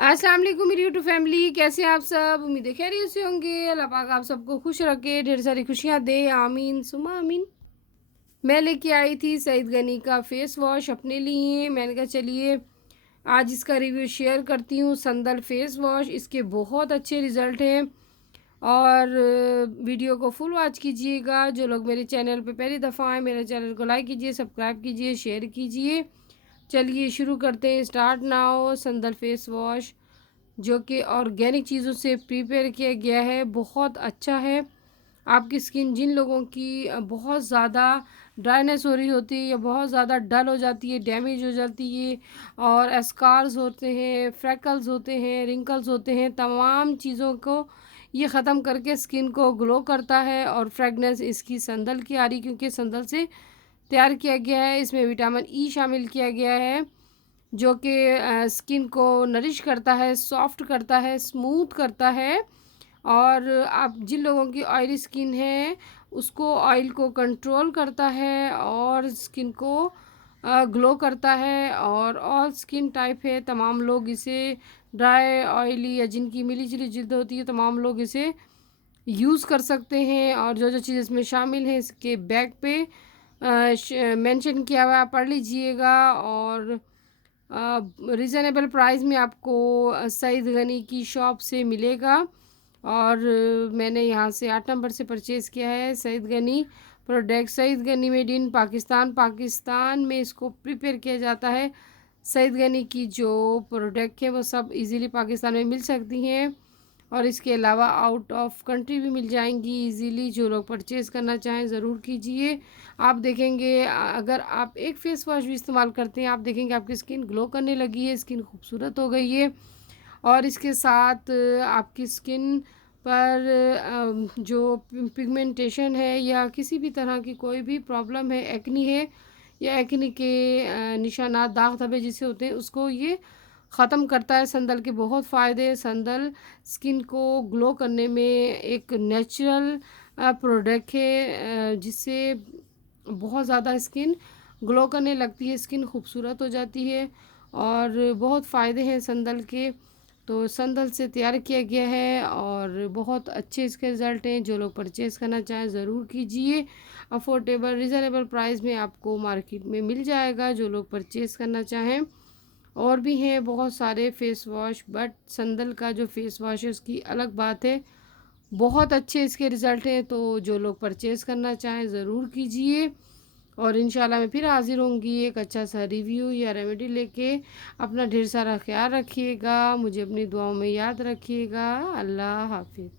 अस्सलाम वालेकुम मेरी यूट्यूब फैमिली, कैसे हैं आप सब? उम्मीद है खैरियत से होंगे। अल्लाह पाक आप सबको खुश रखे, ढेर सारी खुशियाँ दे, आमीन सुम्मा आमीन। मैं लेके आई थी सईद गनी का फेस वॉश अपने लिए। मैंने कहा चलिए आज इसका रिव्यू शेयर करती हूँ। संदल फेस वॉश, इसके बहुत अच्छे रिज़ल्ट हैं। और वीडियो को फुल वॉच कीजिएगा। जो लोग मेरे चैनल पे पहली दफ़ा आए, मेरे चैनल को लाइक कीजिए, सब्सक्राइब कीजिए, शेयर कीजिए। चलिए शुरू करते हैं। Start now. Sandal face wash जो कि ऑर्गेनिक चीज़ों से प्रिपेयर किया गया है, बहुत अच्छा है। आपकी स्किन जिन लोगों की बहुत ज़्यादा ड्राइनेस हो रही होती है या बहुत ज़्यादा डल हो जाती है, डैमेज हो जाती है, और एस्कार्स होते हैं, फ्रैकल्स होते हैं, रिंकल्स होते हैं, तमाम चीज़ों को ये ख़त्म करके स्किन को ग्लो करता है। और फ्रेगनेंस इसकी संदल की आ रही, क्योंकि संदल से तैयार किया गया है। इसमें विटामिन ई शामिल किया गया है जो कि स्किन को नरिश करता है, सॉफ्ट करता है, स्मूथ करता है। और आप जिन लोगों की ऑयली स्किन है उसको ऑयल को कंट्रोल करता है और स्किन को ग्लो करता है। और ऑल स्किन टाइप है, तमाम लोग इसे ड्राई ऑयली या जिनकी मिली जुली जिल्द होती है, तमाम लोग इसे यूज़ कर सकते हैं। और जो जो चीज़ इसमें शामिल है इसके बैक पे मेंशन किया हुआ है, आप पढ़ लीजिएगा। और रिज़नेबल प्राइस में आपको सईद गनी की शॉप से मिलेगा। और मैंने यहाँ से 8 नंबर से परचेज़ किया है Saeed Ghani product. Saeed Ghani made in Pakistan, Pakistan में इसको प्रिपेयर किया जाता है। सईद गनी की जो प्रोडक्ट है वो सब इजीली पाकिस्तान में मिल सकती हैं, और इसके अलावा आउट ऑफ कंट्री भी मिल जाएंगी इजीली। जो लोग परचेज़ करना चाहें ज़रूर कीजिए। आप देखेंगे अगर आप एक फ़ेस वॉश भी इस्तेमाल करते हैं, आप देखेंगे आपकी स्किन ग्लो करने लगी है, स्किन खूबसूरत हो गई है। और इसके साथ आपकी स्किन पर जो पिगमेंटेशन है या किसी भी तरह की कोई भी प्रॉब्लम है, एक्नी है या एक्नी के निशानात, दाग धब्बे जिसे होते हैं, उसको ये ख़त्म करता है। संदल के बहुत फ़ायदे हैं। संदल स्किन को ग्लो करने में एक नेचुरल प्रोडक्ट है जिससे बहुत ज़्यादा स्किन ग्लो करने लगती है, स्किन खूबसूरत हो जाती है। और बहुत फ़ायदे हैं संदल के। तो संदल से तैयार किया गया है और बहुत अच्छे इसके रिज़ल्ट हैं। जो लोग परचेज़ करना चाहें ज़रूर कीजिए। अफोर्डेबल रिज़नेबल प्राइस में आपको मार्केट में मिल जाएगा, जो लोग परचेज़ करना चाहें। और भी हैं बहुत सारे फ़ेस वॉश, बट संदल का जो फ़ेस वॉश है उसकी अलग बात है। बहुत अच्छे इसके रिज़ल्ट हैं, तो जो लोग परचेज़ करना चाहें ज़रूर कीजिए। और इंशाल्लाह मैं फिर हाज़िर होंगी एक अच्छा सा रिव्यू या रेमेडी लेके। अपना ढेर सारा ख्याल रखिएगा, मुझे अपनी दुआओं में याद रखिएगा। अल्लाह हाफ़िज़।